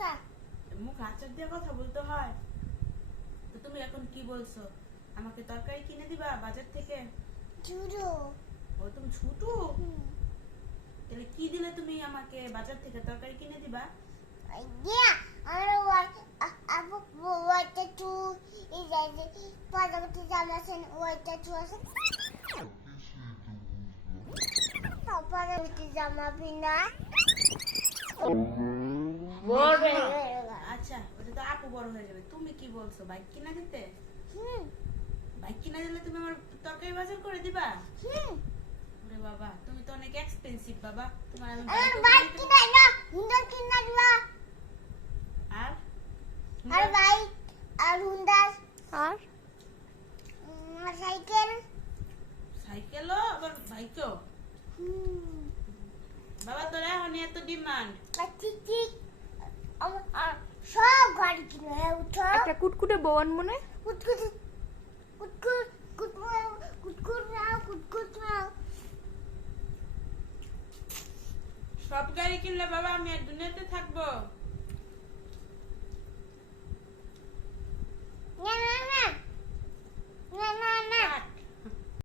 আচার। মুখ আচার দিয়ে কথা বলতে হয়? তো তুমি এখন কি বলছো? আমাকে তরকারি কিনে দিবা বাজার থেকে? জুড়ো। ও তুমি ছোট, তাহলে কি দিলে তুমি আমাকে বাজার থেকে তরকারি কিনে দিবা? Yeah, I don't want. I want to is that Padamati Jamasan water to us. Padamati Jamapina. আচ্ছা, ওটা তো আপু বড় হয়ে যাবে। তুমি কি বলছো, বাইক কিনা দিতে? বাইক কিনা দিলে তুমি আমার তরকারি বাজার করে দিবা? ওরে বাবা, তুমি তো অনেক এক্সপেন্সিভ বাবা। তোমার আমি বাইক কিনা না, হুন্ডা কিনা দিবা। আর আর বাইক আর হুন্ডা আর সাইকেল। সাইকেলও আবার বাইকও? বাবা তোর এখন এত ডিমান্ড? ঠিক ঠিক সব গাড়ি কিনে উঠো। একটা কুটকুটে বউ আনমনে। কুটকুট কুটকুট কুটকুট নাও কুটকুট নাও। সব গাড়ি কিনলে বাবা আমি আর দুনিয়াতে থাকবো?